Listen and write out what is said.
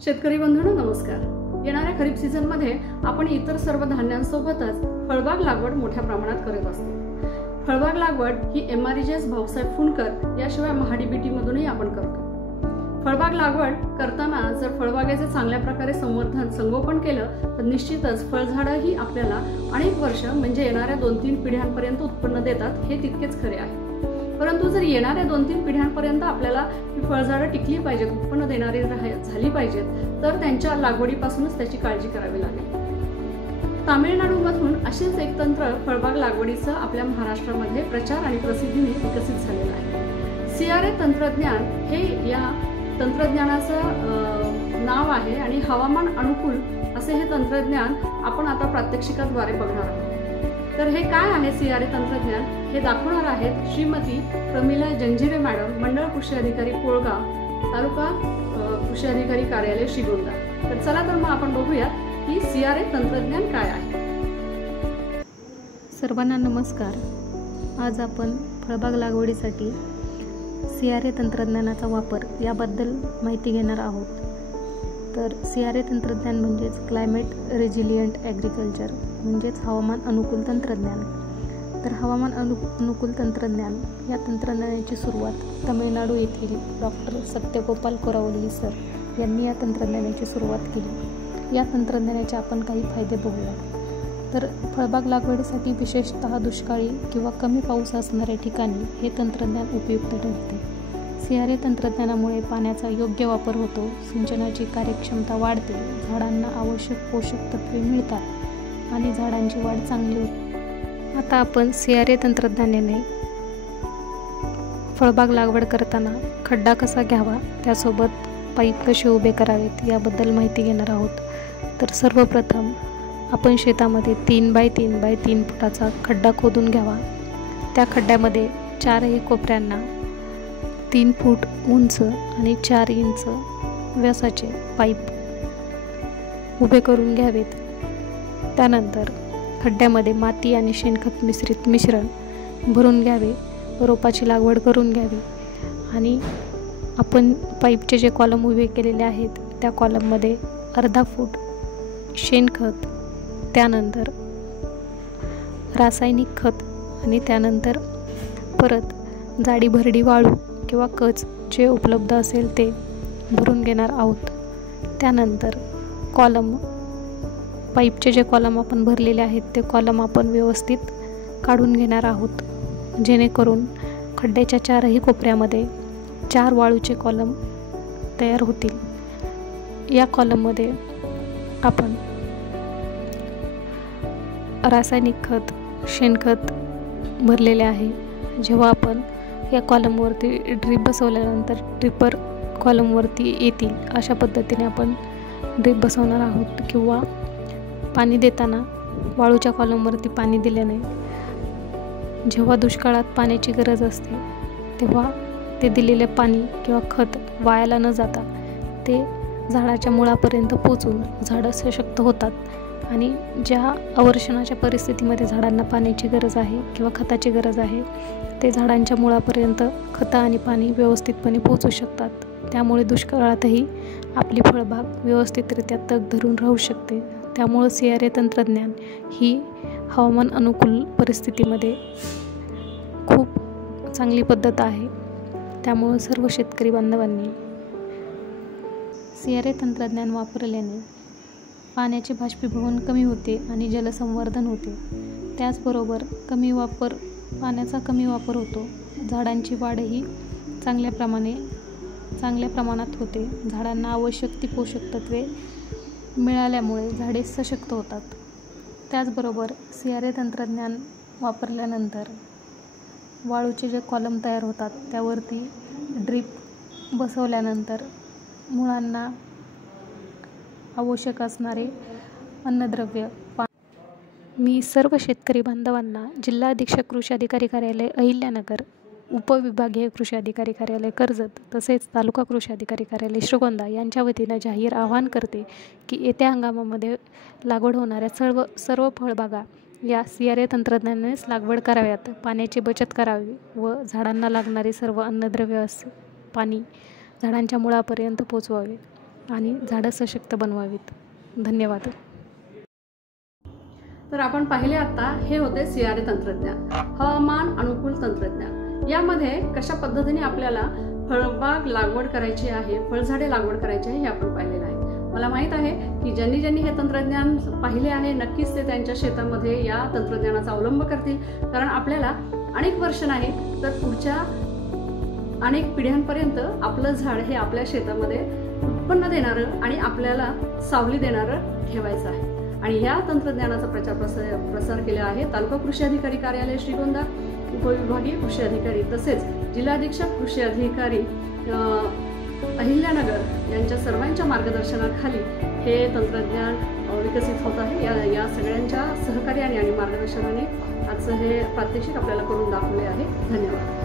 शेतकरी बंधूंनो नमस्कार। येणाऱ्या खरीप सीझनमध्ये आपण इतर सर्व धान्यांसोबतच फळबाग लागवड मोठ्या प्रमाणात करत असतो। फळबाग लागवड ही MREGS भाऊसाहेब फुंडकर याशिवाय महाडीबीटी मधूनही आपण करतो। फळबाग लागवड करताना जर फळबागेचे चांगल्या प्रकारे संवर्धन संगोपन केलं तर निश्चितच फळझाडं ही आपल्याला अनेक वर्ष म्हणजे येणाऱ्या 2-3 पिढ्यांपर्यंत उत्पन्न देतात, हे तितकेच खरे आहे। परंतु जर येणाऱ्या 2-3 पिढ्यांपर्यंत आपल्याला ही फळझाडं टिकली पाहिजेत, उत्पन्न देणारी झाली पाहिजेत, तर त्यांच्या लागवडीपासूनच त्याची काळजी करावी लागेल। तामिळनाडूमधून असेच एक तंत्र फळबाग लागवडीचं आपल्या महाराष्ट्रामध्ये प्रचार आणि प्रसिद्धीने विकसित झालेलं आहे। CRA तंत्रज्ञान हे या तंत्रज्ञानाचं नाव आहे आणि हवामान अनुकूल असे हे तंत्रज्ञान आपण आता प्रात्यक्षिकाद्वारे बघणार आहोत। तर हे काय आहे CRA तंत्रज्ञान हे दाखवणार आहेत श्रीमती प्रमिला जंजिरे मॅडम, मंडळ कृषी अधिकारी कोळगाव, तालुका कृषी अधिकारी कार्यालय श्रीगोंदा। तर चला तर मग आपण बघूया की CRA तंत्रज्ञान काय आहे। सर्वांना नमस्कार। आज आपण फळबाग लागवडीसाठी CRA तंत्रज्ञानाचा वापर याबद्दल माहिती घेणार आहोत। तर CRA तंत्रज्ञान म्हणजेच क्लायमेट रेजिलियंट ॲग्रिकल्चर म्हणजेच हवामान अनुकूल तंत्रज्ञान। तर हवामान अनुकूल तंत्रज्ञान या तंत्रज्ञानाची सुरुवात तमिळनाडू येथील डॉक्टर सत्यगोपाल कोरावल्ली सर यांनी या तंत्रज्ञानाची सुरुवात केली। या तंत्रज्ञानाचे आपण काही फायदे बघूया। तर फळबाग लागवडीसाठी विशेषतः दुष्काळी किंवा कमी पाऊस असणाऱ्या ठिकाणी हे तंत्रज्ञान उपयुक्त ठरते। CRA तंत्रज्ञानामुळे पाण्याचा योग्य वापर होतो, सिंचनाची कार्यक्षमता वाढते, झाडांना आवश्यक पोषक तत्वे मिळतात आणि झाडांची वाढ चांगली होते। आता आपण CRA तंत्रज्ञानाने फळबाग लागवड करताना खड्डा कसा घ्यावा, त्यासोबत पाईप कसे उभे करावेत याबद्दल माहिती घेणार आहोत। तर सर्वप्रथम आपण शेतामध्ये 3x3x3 फुटाचा खड्डा खोदून घ्यावा। त्या खड्ड्यामध्ये 4ही कोपऱ्यांना 3 फूट उंच आणि 4 इंच व्यासाचे पाईप उभे करून घ्यावेत। त्यानंतर खड्ड्यामध्ये माती आणि शेणखत मिश्रित मिश्रण भरून घ्यावे, रोपाची लागवड करून घ्यावी आणि आपण पाईपचे जे कॉलम उभे केलेले आहेत त्या कॉलममध्ये अर्धा फूट शेणखत, त्यानंतर रासायनिक खत आणि त्यानंतर परत जाडी भरडी वाळू किंवा कच जे उपलब्ध असेल ते भरून घेणार आहोत। त्यानंतर पाईपचे जे कॉलम आपण भरलेले आहेत ते कॉलम आपण व्यवस्थित काढून घेणार आहोत, जेणेकरून खड्ड्याच्या 4ही कोपऱ्यामध्ये 4 वाळूचे कॉलम तयार होतील। या कॉलममध्ये आपण रासायनिक खत, शेणखत भरलेले आहे। जेव्हा आपण या कॉलमवरती ड्रीप बसवल्यानंतर ड्रिपर कॉलमवरती येतील अशा पद्धतीने आपण ड्रीप बसवणार आहोत, किंवा पाणी देताना वाळूच्या कॉलमवरती पाणी दिल्याने जेव्हा दुष्काळात पाण्याची गरज असते तेव्हा ते दिलेले पाणी किंवा खत वायाला न जाता ते झाडाच्या मुळापर्यंत पोचून झाडं सशक्त होतात आणि ज्या अवर्षणाच्या परिस्थितीमध्ये झाडांना पाण्याची गरज आहे किंवा खताची गरज आहे ते झाडांच्या मुळापर्यंत खतं आणि पाणी व्यवस्थितपणे पोहोचू शकतात। त्यामुळे दुष्काळातही आपली फळबाग व्यवस्थितरित्या तग धरून राहू शकते। त्यामुळे CRA तंत्रज्ञान ही हवामान अनुकूल परिस्थितीमध्ये खूप चांगली पद्धत आहे। त्यामुळे सर्व शेतकरी बांधवांनी CRA तंत्रज्ञान वापरल्याने पाण्याचे बाष्पीभवन कमी होते आणि जलसंवर्धन होते। त्याचबरोबर पाण्याचा कमी वापर होतो, झाडांची वाढही चांगल्या प्रमाणात होते, झाडांना आवश्यक ती पोषक तत्वे मिळाल्यामुळे झाडे सशक्त होतात। त्याचबरोबर CRA तंत्रज्ञान वापरल्यानंतर वाळूचे जे कॉलम तयार होतात त्यावरती ड्रीप बसवल्यानंतर मुळांना आवश्यक असणारे अन्नद्रव्य मी सर्व शेतकरी बांधवांना जिल्हा अधीक्षक कृषी अधिकारी कार्यालय अहिल्यानगर, उपविभागीय कृषी अधिकारी कार्यालय कर्जत तसेच तालुका कृषी अधिकारी कार्यालय श्रीगोंदा यांच्या वतीने जाहीर आवाहन करते की येत्या हंगामामध्ये लागवड होणाऱ्या सर्व फळबागा या CRA तंत्रज्ञानानेच लागवड कराव्यात, पाण्याची बचत करावी व झाडांना लागणारे सर्व अन्नद्रव्य पाणी झाडांच्या मुळापर्यंत पोचवावे। आणि झाडं सशक्त बनवावीत. धन्यवाद. तर आपण पाहिले आता हे होते CRA तंत्रज्ञान, हवामान अनुकूल तंत्रज्ञान. यामध्ये कशा पद्धतीने आपल्याला फळबाग लागवड करायची आहे, फळझाडे लागवड करायची आहे हे आपण पाहिलेलं आहे. मला माहीत आहे की ज्यांनी हे तंत्रज्ञान पाहिले आहे नक्कीच ते त्यांच्या शेतामध्ये या तंत्रज्ञानाचा अवलंब करतील. कारण आपल्याला अनेक वर्ष नाही तर पुढच्या अनेक पिढ्यांपर्यंत आपलं झाड हे आपल्या शेतामध्ये उत्पन्न देणारं आणि आपल्याला सावली देणारं ठेवायचं आहे. आणि या तंत्रज्ञानाचा प्रसार केला आहे तालुका कृषी अधिकारी कार्यालय श्रीगोंदा, उपविभागीय कृषी अधिकारी तसेच जिल्हा अधीक्षक कृषी अधिकारी अहिल्यानगर यांच्या सर्वांच्या मार्गदर्शनाखाली हे तंत्रज्ञान विकसित होत आहे. या सगळ्यांच्या सहकार्याने आणि मार्गदर्शनाने आजचं हे प्रात्यक्षिक आपल्याला करून दाखवले आहे. धन्यवाद.